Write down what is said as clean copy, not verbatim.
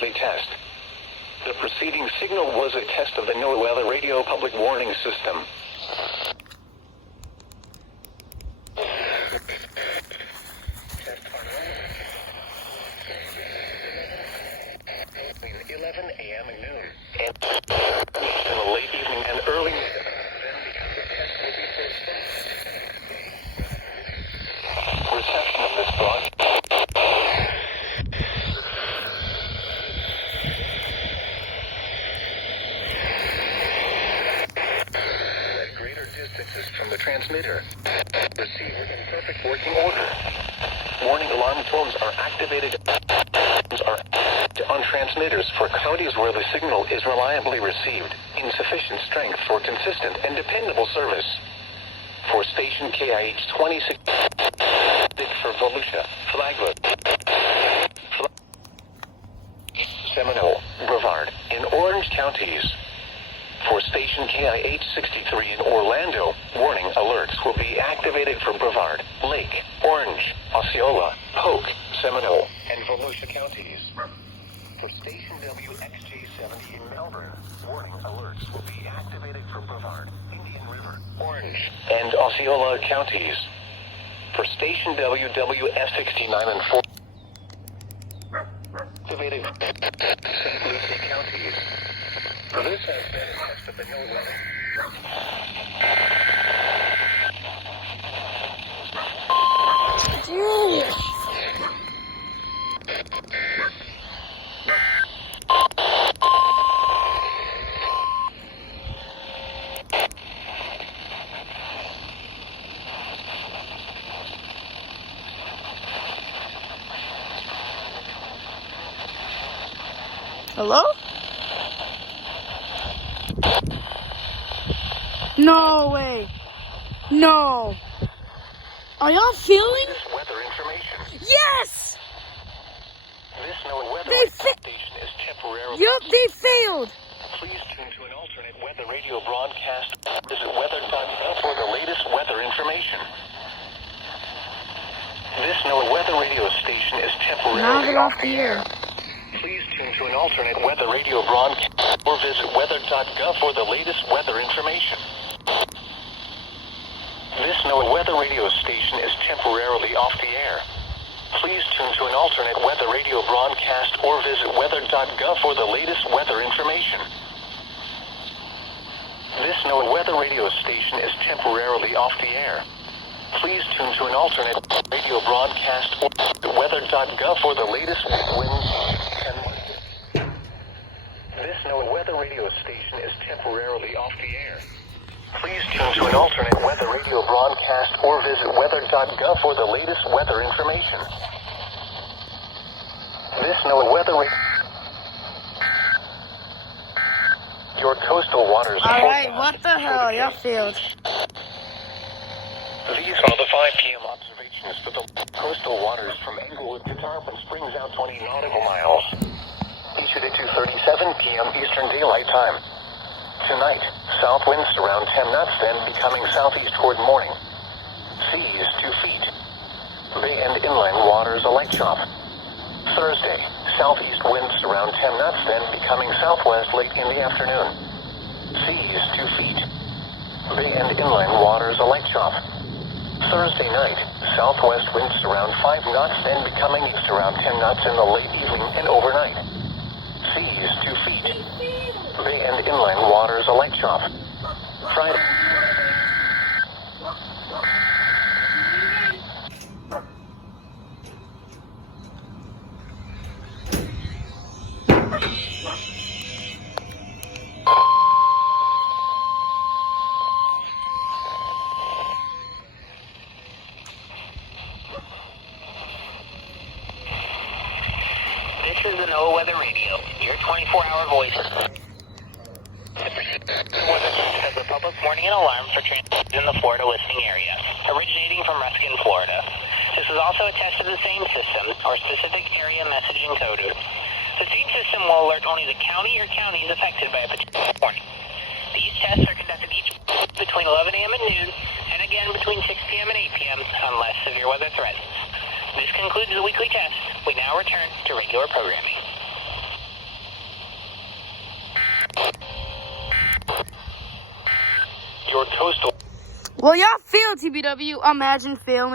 weekly test. The preceding signal was a test of the NOAA Weather Radio Public Warning System. 11 a.m. and noon. And in the late evening and early then because the test will be postponed. Reception of this broadcast. At greater distances from the transmitter. Receiver in perfect working order. Warning alarm tones are activated on transmitters for counties where the signal is reliably received in sufficient strength for consistent and dependable service. For station KIH 26 for Volusia, Flagler, Seminole, Brevard, in Orange counties. For station KIH 63 in Orlando, warning alerts will be activated for Brevard, Lake, Orange, Osceola, Polk, Seminole, and Volusia counties. For station WXJ70 in Melbourne, warning alerts will be activated for Brevard, Indian River, Orange, and Osceola counties. For station WWF69 in Fort activated St. Lucie counties. For this has been a test of the NOAA weather. Hello? No way. No. Are y'all feeling? This weather information. Yes! This NOAA weather station is temporarily. Yup, they failed. Please tune to an alternate weather radio broadcast. Visit weather.gov for the latest weather information. This NOAA weather radio station is temporarily Now they're off the air. Please tune to an alternate weather radio broadcast or visit weather.gov for the latest weather information. This NOAA weather radio station is temporarily off the air. Please tune to an alternate weather radio broadcast or visit weather.gov for the latest weather information. This NOAA weather radio station is temporarily off the air. Please tune to an alternate radio broadcast or visit weather.gov for the latest winds and this NOAA weather radio station is temporarily off the air. Please tune to an alternate weather radio broadcast or visit weather.gov for the latest weather information. This NOAA weather radio. Your coastal waters. Alright, what the hell? Y'all failed. These are the 5 p.m. observations for the coastal waters from Englewood to Tarpon Springs out 20 nautical miles. Issued at 2:37 p.m. Eastern Daylight Time. Tonight, south winds around 10 knots, then becoming southeast toward morning. Seas 2 feet. Bay and inland waters a light chop. Thursday, southeast winds around 10 knots, then becoming southwest late in the afternoon. Seas 2 feet. Bay and inland waters a light chop. Thursday night, southwest winds around 5 knots, then becoming east around 10 knots in the late evening and overnight. Seas 2 feet. Bay and inland waters a light chop. Friday. This is the NOAA Weather Radio, your 24-hour voice. As a public warning and alarm for transit in the Florida listening area, originating from Ruskin, Florida. This is also a test of the same system, or specific area message encoder. The same system will alert only the county or counties affected by a particular warning. These tests are conducted each between 11 a.m. and noon, and again between 6 p.m. and 8 p.m. unless severe weather threatens. This concludes the weekly test. We now return to regular programming. short coastal. Well, y'all failed, TBW. Imagine failing.